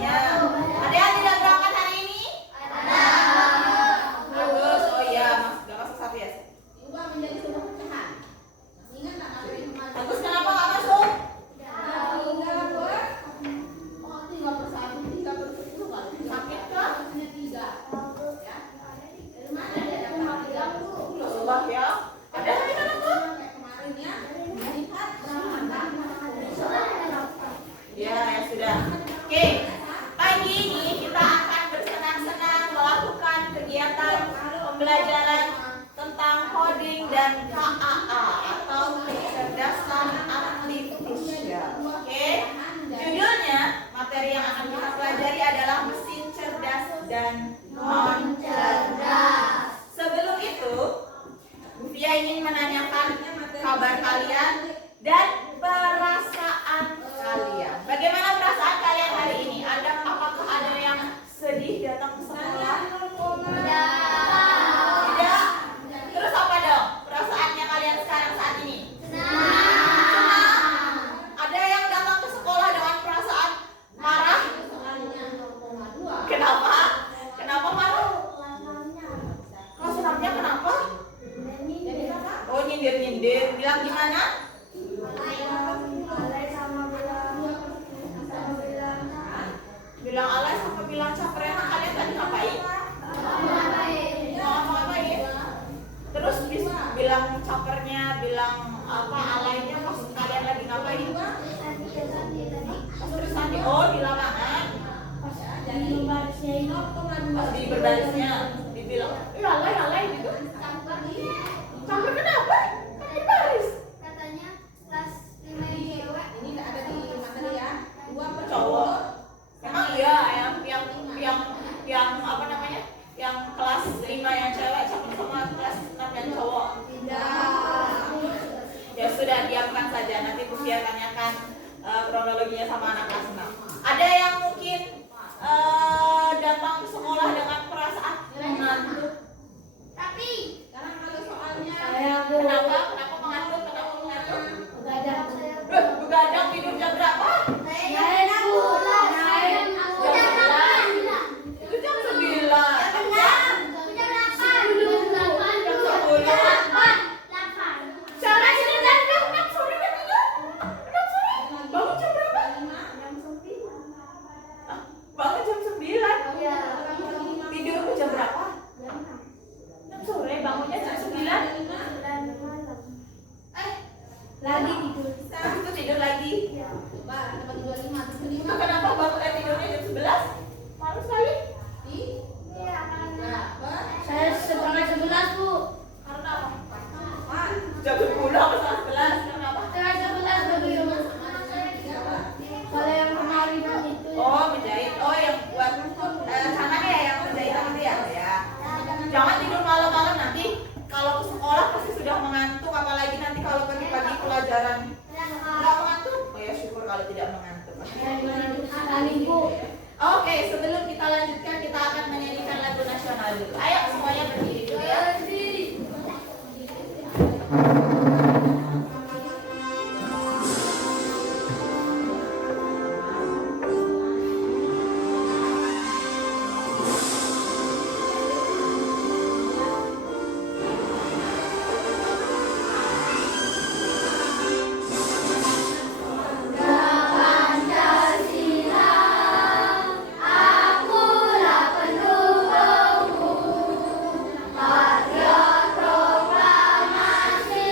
paginya. Ada yang tidak berangkat hari ini? Ada. Bagus. Oh iya, gak masuk satu ya. Menjadi sebuah pecahan. Ingat tak materi kemarin? Bagus, kenapa gak masuk? Sakit kah? Subah ya. Ada hari mana tuh? Kemarin ya. Ya, ya sudah. Oke, pagi ini kita akan bersenang-senang melakukan kegiatan pembelajaran tentang coding dan KAA atau kecerdasan artifisial. Oke, judulnya materi yang akan kita pelajari adalah mesin cerdas dan non cerdas. Sebelum itu, Bu Fia ingin menanyakan kabar kalian dan perasaan kalian. Bagaimana perasaan kalian hari ini? Apakah ada yang sedih datang ke sekolah? Tidak. Terus apa dong perasaannya kalian sekarang saat ini? Senang. Ada yang datang ke sekolah dengan perasaan marah? Kenapa? Kenapa marah? Kalau senangnya kenapa? Oh, nyindir-nyindir. Bilang gimana? Bilang alay sama bilang caper. Emang kalian tadi ngapain? Ngapain? Terus bilang capernya, bilang apa alaynya pas kalian lagi ngapain? Terus nanti di lapangan. Pas di berbarisnya dibilang, alay gitu. Caper kenapa? Kan berbaris. Katanya kelas 5 cewek. Ini nggak ada di materi ya. 2 Cowok. Emang iya yang apa namanya? Yang kelas 5 yang cewek campur sama kelas 6 yang cowok. Ya sudah, diamkan saja, nanti Bu Fia tanyakan kronologinya sama anak kelas 6. Ada yang mungkin datang ke sekolah dengan perasaan mengantuk. Tapi Karena kalau soalnya Kenapa mengantuk? Begadang tidur jam berapa? Itu jam 9. Cara ini jam 6 sore kan tidur? 6 sore? Bangun jam berapa? Bangun jam 9. Tidur jam berapa? 6 sore, bangunnya jam 9. lagi tidur. Habis itu tidur lagi. coba dapat 25 Itu kenapa bangun tidurnya jam 11? Malu sekali. Saya setengah 11 Bu. Karena apa? Jam 10 atau 11. Kenapa? Setengah 11 bagi kalau yang kemarin itu. Oh, menjahit. Oh, yang buat sana ya, yang penjahitan itu ya. Ya. Jangan tidur malam-malam, nanti kalau ke sekolah pasti sudah mengantuk, apalagi nanti kalau pagi-pagi pelajaran nggak mengantuk. Oh ya, syukur kalau tidak mengantuk. Oke, sebelum kita lanjutkan, kita akan menyanyikan lagu nasional dulu. Ayo semuanya berdiri dulu ya. Patriot proklamasi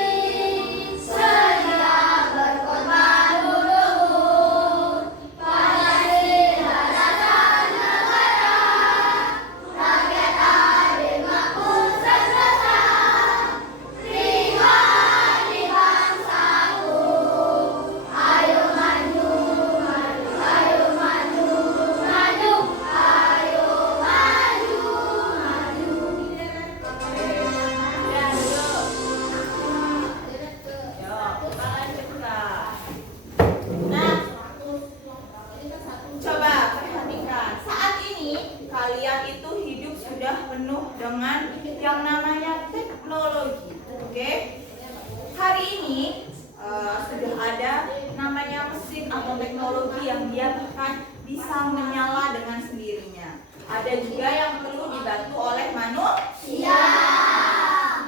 menyala dengan sendirinya. Ada juga yang perlu dibantu oleh manusia.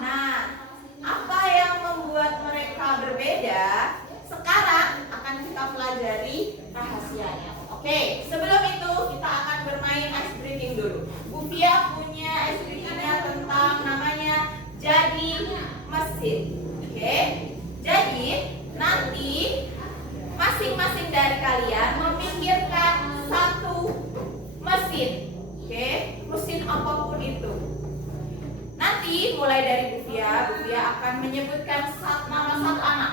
Nah, apa yang membuat mereka berbeda? Sekarang akan kita pelajari rahasianya. Oke, sebelum itu kita akan bermain ice breaking dulu. Bu Fia punya ice breakingnya tentang namanya jadi mesin. Oke, jadi nanti masing-masing dari kalian memikirkan satu mesin. Oke, mesin apapun itu. Nanti mulai dari Bu Fia akan menyebutkan nama satu anak.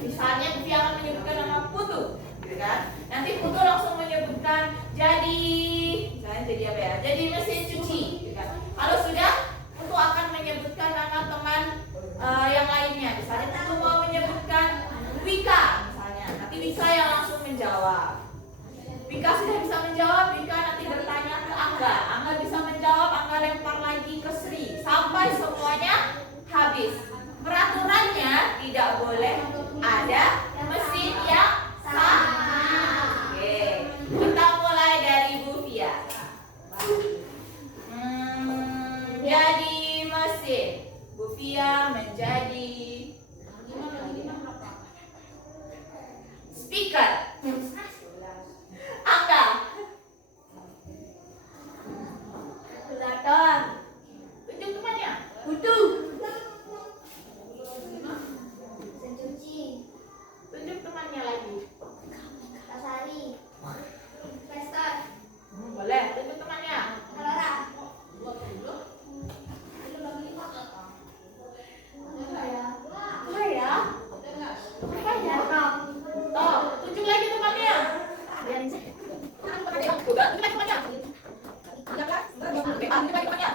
Misalnya Bu Fia akan menyebutkan nama Putu, gitu kan? Nanti Putu langsung menyebutkan jadi apa ya? Jadi mesin cuci, gitu kan? Kalau sudah, Putu akan menyebutkan nama teman yang lainnya. Misalnya Putu mau menyebutkan Wika, misalnya. Nanti Wika yang langsung menjawab. Wika sudah bisa menjawab, Wika nanti bertanya ke Angga. Angga bisa menjawab, Angga lempar lagi ke Sri. Sampai semuanya habis. Peraturannya tidak boleh ada mesin yang sama. Oke, kita mulai dari Bu Fia. Jadi mesin. Bu Fia menjadi speaker. Angga. Kalkulator. Tunjuk temannya. Kutu. Mesin cuci. Tunjuk temannya lagi. Kasari. Tester. Boleh, tunjuk temannya. Kalora. Apa ya? Apa ya? Oh, tunjuk lagi temannya. Udah, tunjuk lagi temannya. Tunjuk lagi temannya.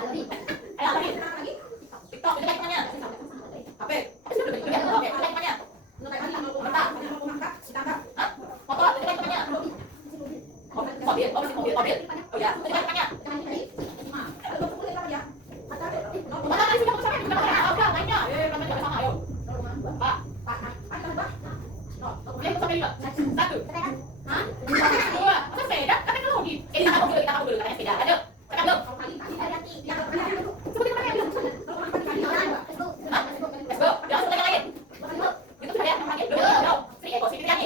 Ayo, lagi. TikTok, tunjuk lagi temannya. HP. Tunjuk lagi temannya. Mata. Hah? Motor, tunjuk lagi temannya. Mobil, mobil. Oh ya, tunjuk lagi temannya. Mana tadi sudah sampai? Udah, mainnya. Kamu jangan sama, ayo. Pak. Oke, sampai juga. Satu. Hah? Dua. Masa sepeda? Kan itu hobi. Kita tahu dulu, katanya sepeda. Ayo. Cepat dulu. Sebutin namanya. Hah? Let's go. Jangan sebut yang lain. Itu sudah ya, namanya. Go. Sri Eko, Sri Triani.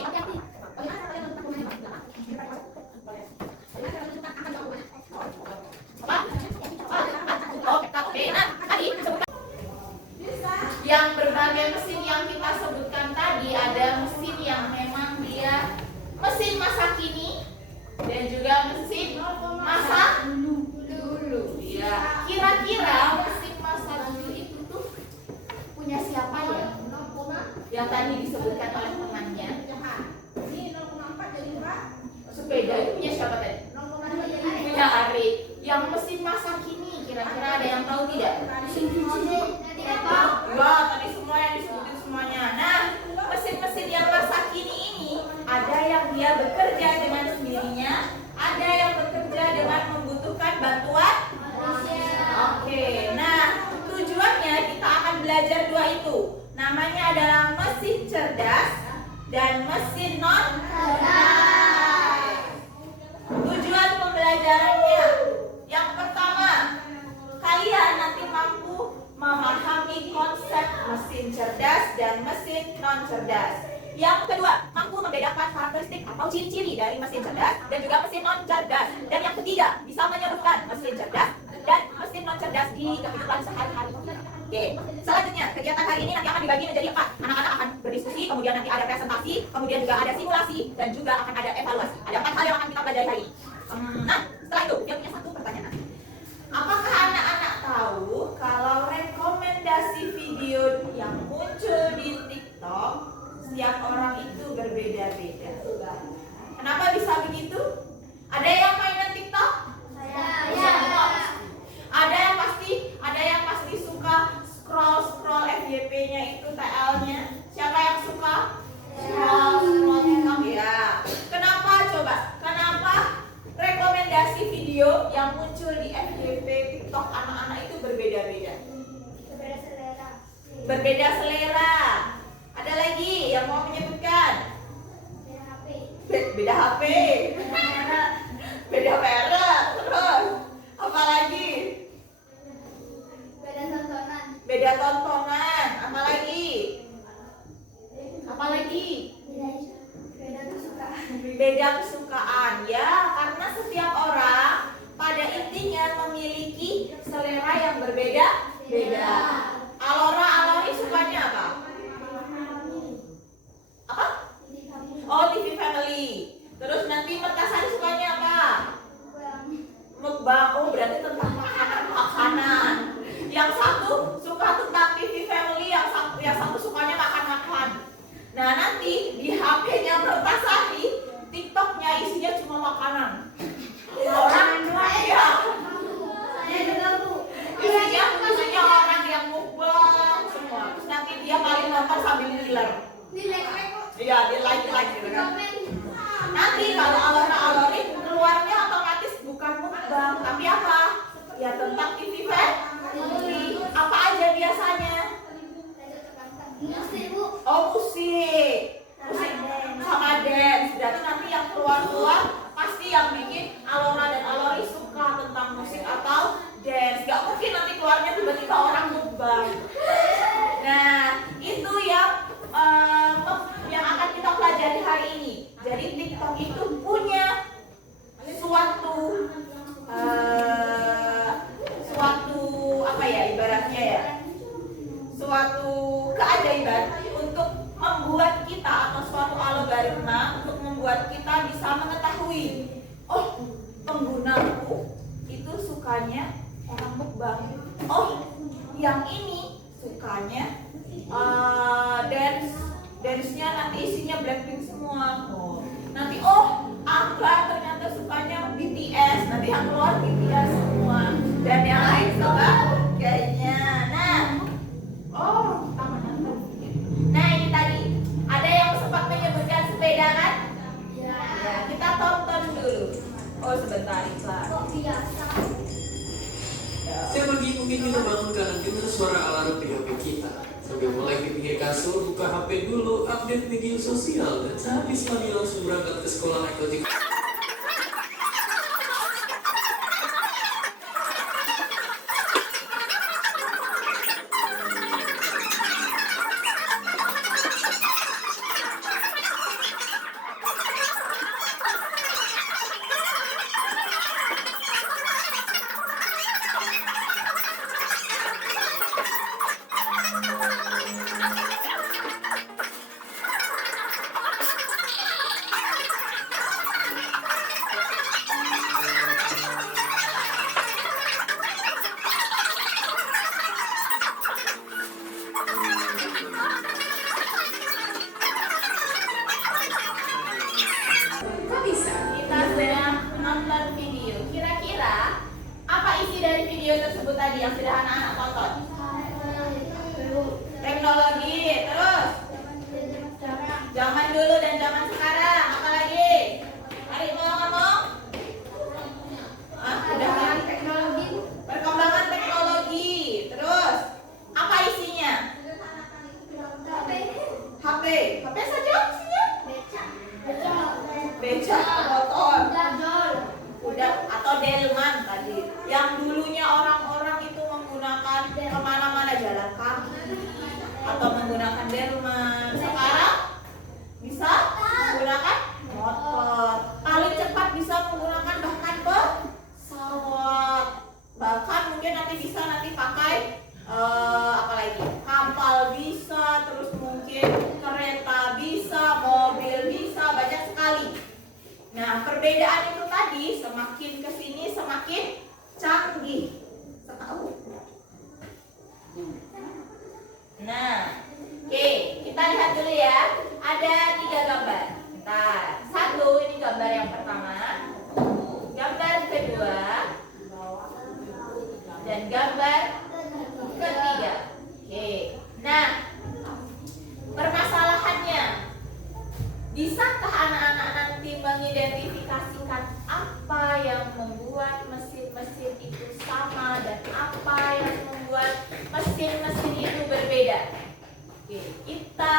Apa? Oke, nah, tadi sebutkan. Yang berbagai mesin yang kita sebutkan tadi, ada mesin yang memang dia mesin masa kini dan juga mesin masa dulu. Ya, kira-kira mesin masa dulu itu tuh punya siapa ya? Yang tadi disebutkan oleh temannya. Sepeda itu punya siapa tadi? Punya Ari. Yang mesin masa kini, kira-kira ada yang tahu tidak? Mesin cuci. Ya, tadi semua yang disebutin semuanya. Nah, mesin-mesin yang masa kini ini ada yang dia bekerja dengan sendirinya, ada yang bekerja dengan membutuhkan bantuan manusia. Oke, nah tujuannya kita akan belajar dua itu. Namanya adalah mesin cerdas dan mesin non cerdas. Tujuan pembelajarannya yang pertama, kalian nanti mampu memahami konsep mesin cerdas dan mesin non cerdas. Yang kedua, mampu membedakan karakteristik atau ciri-ciri dari mesin cerdas dan juga mesin non cerdas. Dan yang ketiga, bisa menyerukan mesin cerdas dan mesin non cerdas di kehidupan sehari-hari. Oke, selanjutnya kegiatan hari ini nanti akan dibagi menjadi 4. Anak-anak akan berdiskusi, kemudian nanti ada presentasi, kemudian juga ada simulasi dan juga akan ada evaluasi. Ada 4 hal yang akan kita pelajari hari ini. Nah, setelah itu dia punya satu pertanyaan. Apakah anak-anak tahu kalau rekomendasi video yang muncul di TikTok setiap orang itu berbeda-beda? Kenapa bisa begitu? Ada yang mainan TikTok? Saya. Ada yang pasti suka scroll FYP-nya itu TL-nya. Siapa yang suka? Scroll TikTok ya. Kenapa coba? Kenapa rekomendasi video yang muncul di FYP TikTok anak-anak itu berbeda-beda? Berbeda selera. Ada lagi yang mau menyebutkan? Beda HP. Beda merek. Terus apa lagi? Beda tontonan. Beda tontonan. Apa lagi? Apa lagi? Beda kesukaan. Beda kesukaan. Ya, karena setiap orang pada intinya memiliki selera yang berbeda-beda. Alori sukanya apa? Apa? Oh, TV Family. Terus nanti Mertasari sukanya apa? Mukbang. Oh, berarti tentang makanan. Yang satu suka tentang TV Family, yang satu sukanya makan-makan. Nah, nanti di HP-nya Mertasari, TikTok-nya isinya cuma makanan. Orang ya. Saya juga Bu. Isinya orang yang mukbang semua. Terus nanti dia paling nonton sambil ngiler. Iya, dia like gitu kan. Nanti kalau alori keluarnya otomatis bukan mukbang, tapi apa? Ya tentang TV Family. Apa aja biasanya? Musik Bu. Oh, musik sama dance. Berarti nanti yang keluar pasti yang bikin Alora dan Alori suka tentang musik atau dance. Gak mungkin nanti keluarnya tiba-tiba orang mukbang. Nah, itu yang akan kita pelajari hari ini. Jadi TikTok itu punya suatu apa ya ibaratnya ya, suatu keajaiban untuk membuat kita atau suatu algoritma untuk membuat kita bisa mengetahui, oh penggunaku itu sukanya orang mukbang, oh yang ini sukanya dance-nya nanti isinya Blackpink semua. Oh, nanti Angga ternyata sukanya BTS, nanti yang keluar BTS semua dan yang lain sebagainya. Nah ini tadi ada yang sempat menyebutkan sepeda kan? Ya, kita tonton dulu. Oh sebentar iklan. Siapa lagi mungkin kita bangunkan dan dengar suara alarm di HP kita. Sambil mulai di pinggir kasur, buka HP dulu, update media sosial, dan sehabis mandi langsung berangkat ke sekolah naik ojek. Kita sedang menonton video. Kira-kira apa isi dari video tersebut tadi yang sudah anak-anak tonton? Teknologi, terus zaman dulu dan zaman sekarang. Apa lagi? Mari mau ngomong? Udah kan? Perkembangan teknologi. Terus apa isinya? HP. HP saja isinya? Beca, motor, udah atau delman tadi. Yang dulunya orang-orang itu menggunakan kemana-mana jalan kaki atau menggunakan delman. Sekarang bisa menggunakan motor. Paling cepat bisa menggunakan bahkan pesawat. Bahkan mungkin nanti bisa pakai apa lagi? Kapal bisa, terus mungkin kereta bisa, mobil bisa, banyak sekali. Nah, perbedaan itu tadi semakin kesini semakin canggih. Nah, oke, kita lihat dulu ya. Ada 3 gambar. Bentar. 1 ini gambar yang pertama, gambar kedua, dan gambar ketiga. Oke. Nah, permasalahannya, bisakah anak-anak nanti mengidentifikasikan apa yang membuat mesin-mesin itu sama dan apa yang membuat mesin-mesin itu berbeda? Oke, kita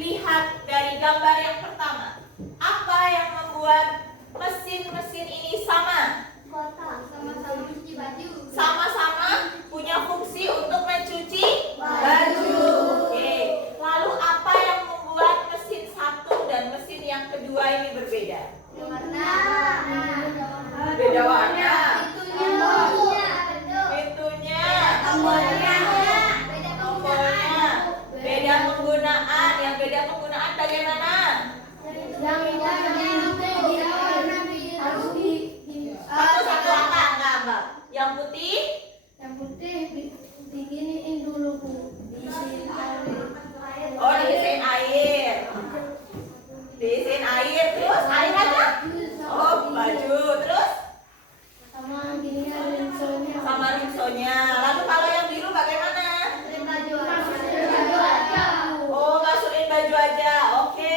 lihat dari gambar yang pertama. Apa yang membuat mesin-mesin ini Sama. Sama-sama cuci baju. Sama-sama punya fungsi untuk mencuci baju. Oke. Lalu apa yang membuat mesin satu dan mesin yang kedua ini berbeda? Warna. Beda warna. Pintunya. Pintunya. Tombolnya. Tombolnya. Beda penggunaan. Yang beda penggunaan bagaimana? Satu-satu enggak. Yang putih Yang putih diginiin dulu Bu. oh diisiin air. Diisiin air terus air aja. Oh, baju terus Sama gininya rinsonya. sama rinsonya. Lalu kalau yang biru bagaimana? Baju aja. Oh, masukin baju aja. Oke.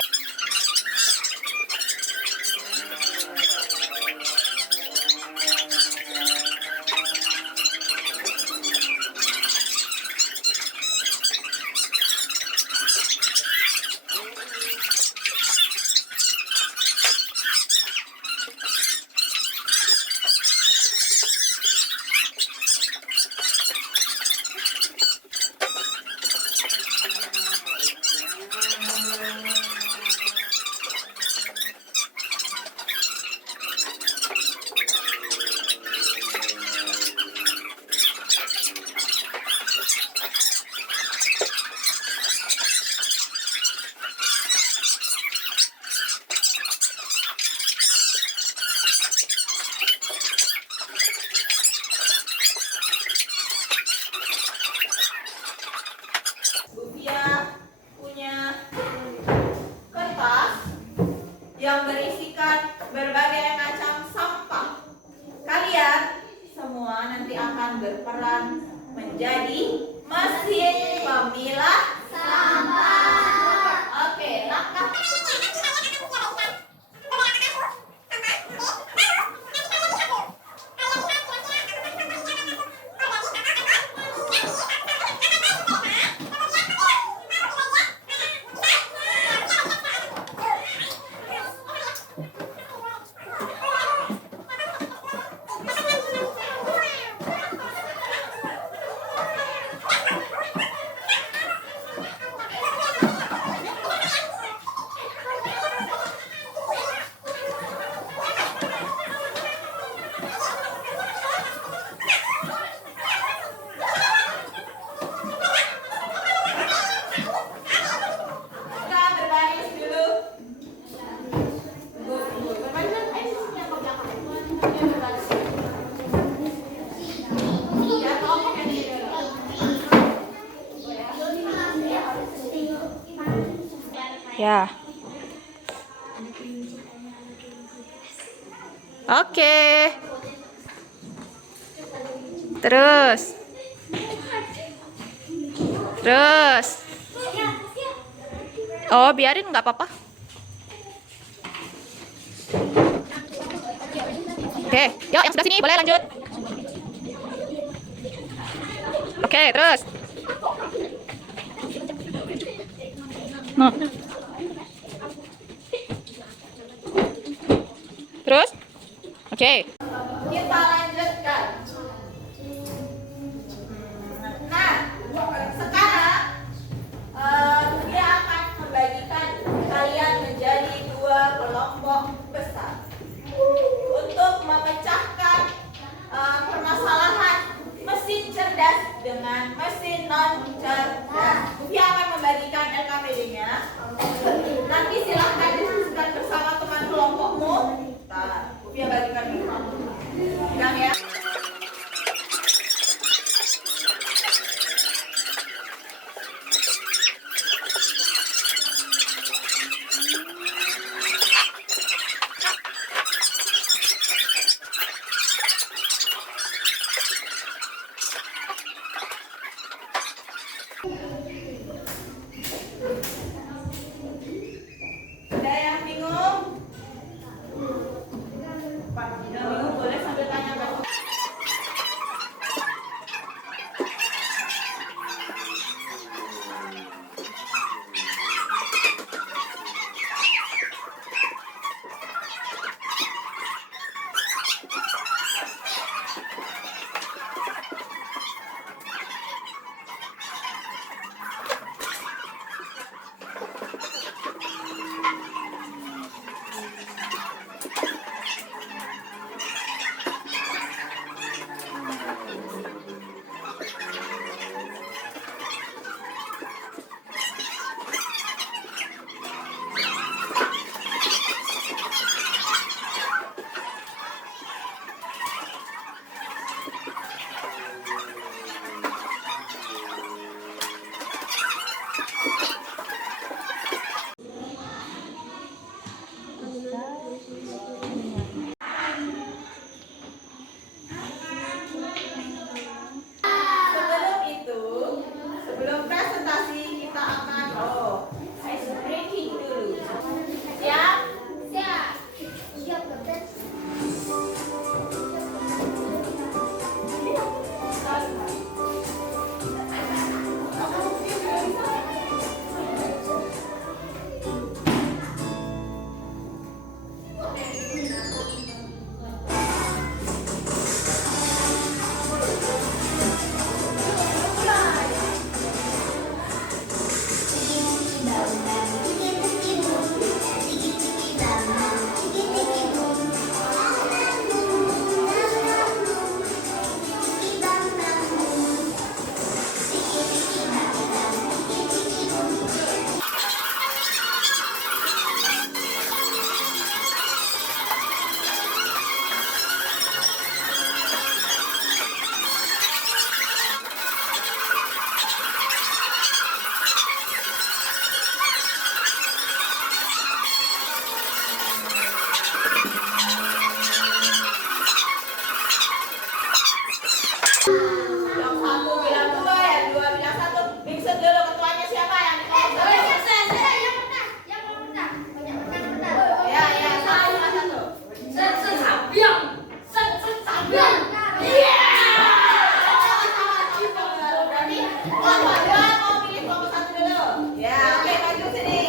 Sofia punya kertas yang berisikan berbagai macam sampah. Kalian semua nanti akan berperan menjadi mesin pemilah sampah. Oke, langkah kita berbaris dulu. Berbaris. Yang ke belakang. Yang berbaris. Ya, tolong yang di dalam. Ya. Oke. Terus. Oh, biarin nggak apa-apa. Oke, yuk yang sebelah sini boleh lanjut. Oke, terus. Nah. Terus? Oke. Kita lanjutkan. Nah, sekarang dia akan membagikan kalian menjadi dua kelompok besar untuk memecahkan permasalahan mesin cerdas dengan mesin non cerdas. Dia akan membagikan LKPD-nya. Nanti silahkan diskusikan bersama teman kelompokmu. Dia bagikan dulu. Pegang ya. Ada yang bingung? Pak, yang bingung boleh sambil tanyakan. Iya. Berarti kelompok 2 mau pilih kelompok 1 dulu. Ya, oke, maju sini.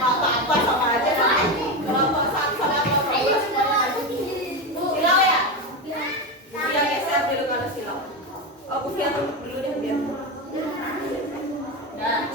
Kelompok apa sama aja kan? Kelompok 1 sama kelompok 2 semuanya maju. Silau ya? Silau geser dulu kalau silau. Oh, Bu Fia tutup dulu deh biar. Nah.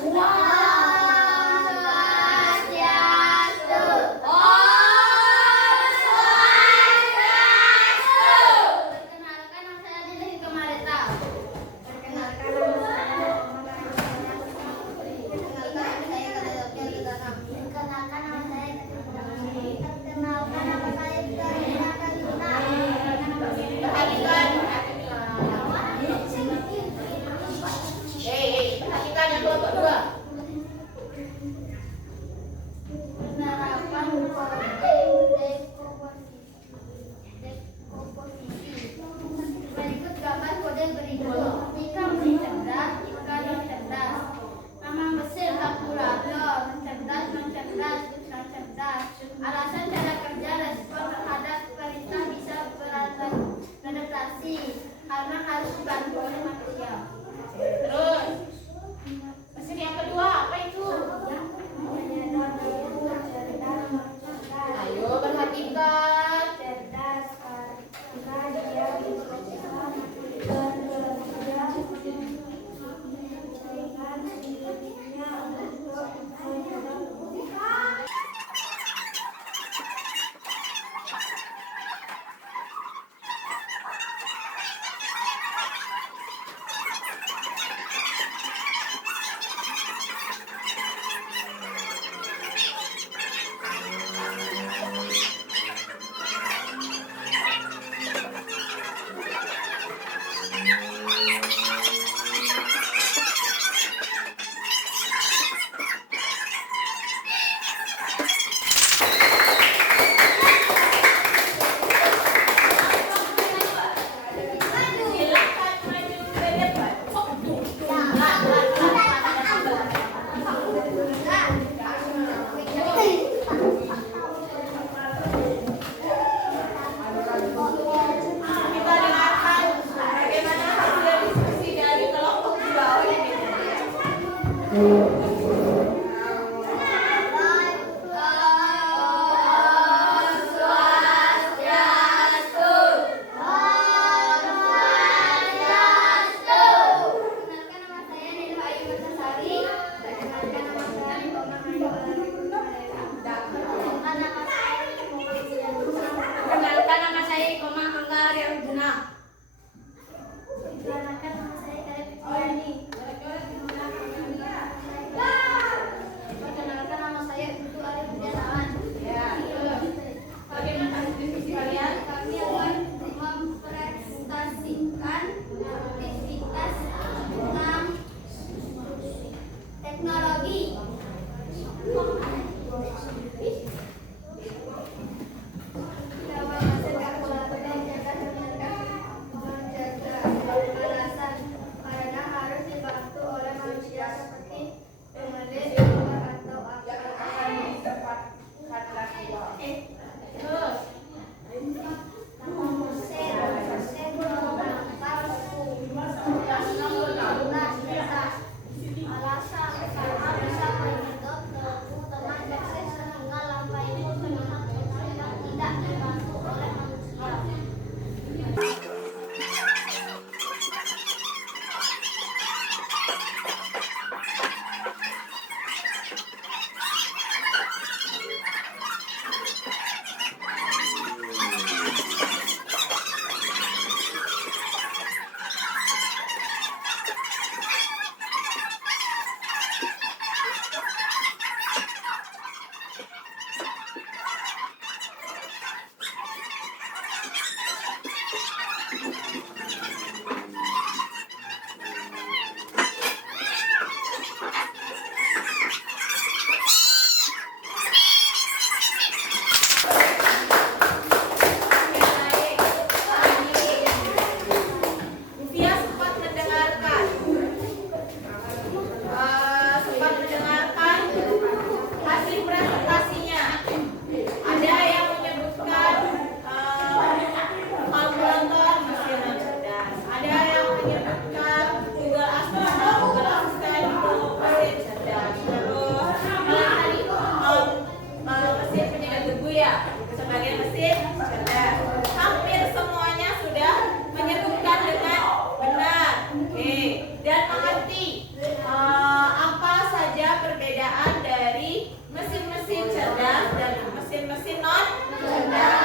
ya sebagai mesin cerdas. Hampir semuanya sudah menyebutkan dengan benar. Oke, dan mengerti apa saja perbedaan dari mesin-mesin cerdas dan mesin-mesin non cerdas.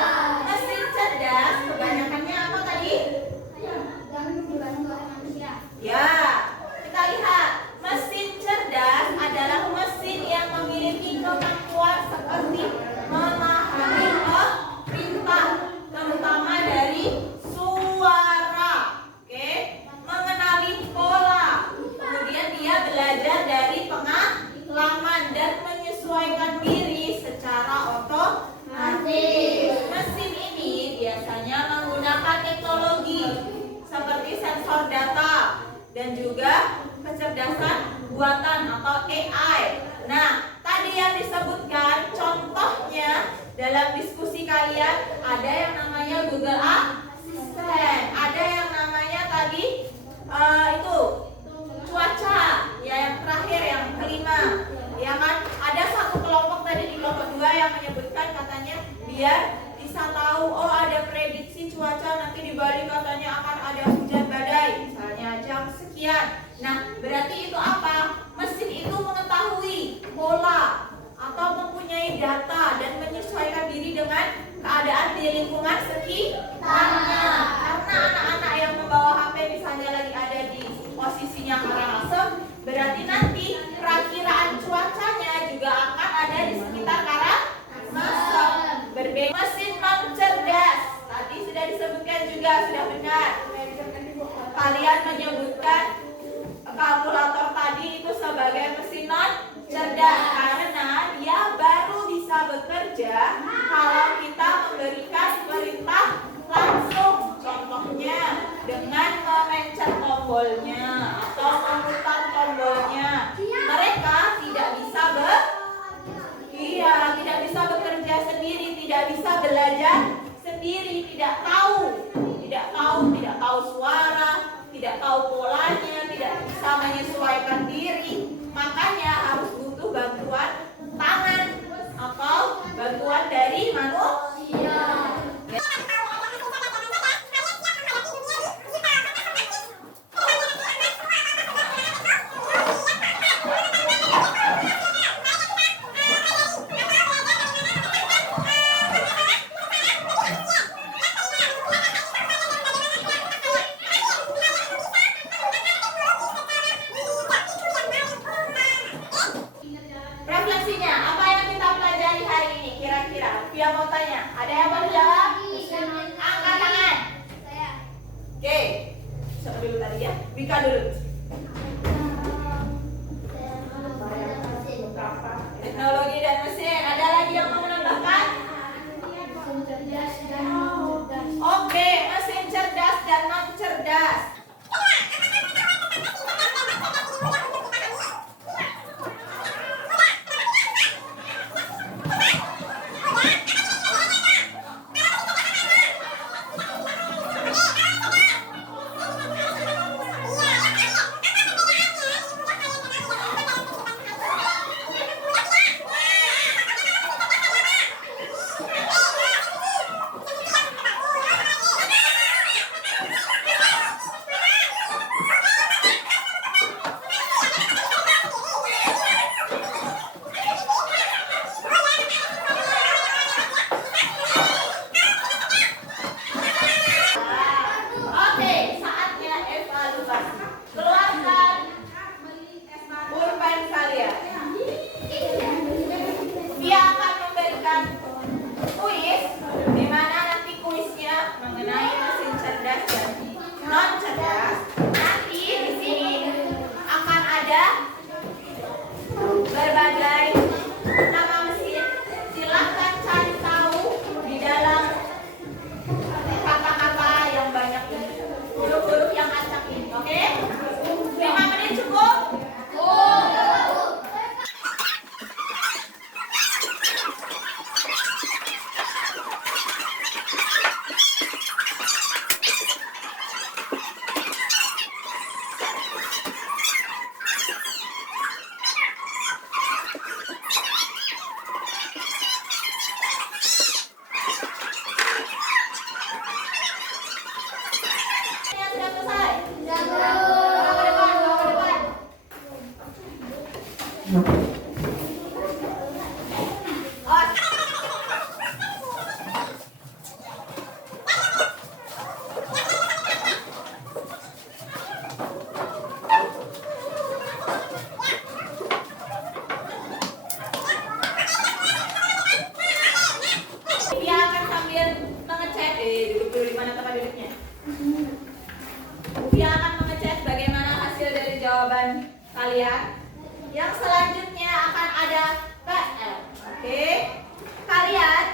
Mesin cerdas kebanyakannya apa tadi? Ya, kita lihat mesin cerdas adalah mesin yang memiliki kemampuan seperti memahami perintah, terutama dari suara, oke, mengenali pola, kemudian dia belajar dari pengalaman dan menyesuaikan diri secara otomatis. Mesin ini biasanya menggunakan teknologi seperti sensor data dan juga kecerdasan buatan atau AI. Nah, tadi yang disebutkan contohnya dalam diskusi kalian ada yang namanya Google Assistant, ada yang namanya tadi itu cuaca, ya yang terakhir yang kelima, ya kan? Ada satu kelompok tadi di kelompok 2 yang menyebutkan katanya biar bisa tahu oh ada prediksi cuaca nanti di Bali katanya akan ada hujan badai misalnya jam sekian. Nah, berarti itu apa? Mesin itu mengetahui pola atau mempunyai data dan menyesuaikan diri dengan keadaan di lingkungan sekitarnya. Karena anak-anak yang membawa HP misalnya lagi ada di posisinya Karangasem, berarti nanti perakiraan cuacanya juga akan ada di sekitar Karangasem. Berbeda mesin non cerdas. Tadi sudah disebutkan juga sudah benar. Kalian menyebutkan kalkulator tadi itu sebagai mesin non cerdas karena dia baru bisa bekerja kalau kita memberikan perintah langsung. Contohnya dengan memencet tombolnya atau memutar tombolnya. Mereka tidak bisa bekerja sendiri, tidak bisa belajar sendiri, tidak tahu suara, tidak tahu polanya, tidak bisa menyesuaikan diri. Makanya harus butuh bantuan tangan atau bantuan dari manusia. Refleksinya, apa yang kita pelajari hari ini kira-kira? Via mau tanya, ada yang mau jawab? Angkat tangan. Oke, siapa dulu tadi ya? Bika dulu. Teknologi dan mesin. Ada lagi yang mau menambahkan? Oke, mesin cerdas dan non cerdas. duduk dulu di mana tempat duduknya. Upi akan mengecek bagaimana hasil dari jawaban kalian. Yang selanjutnya akan ada PR. Oke, kalian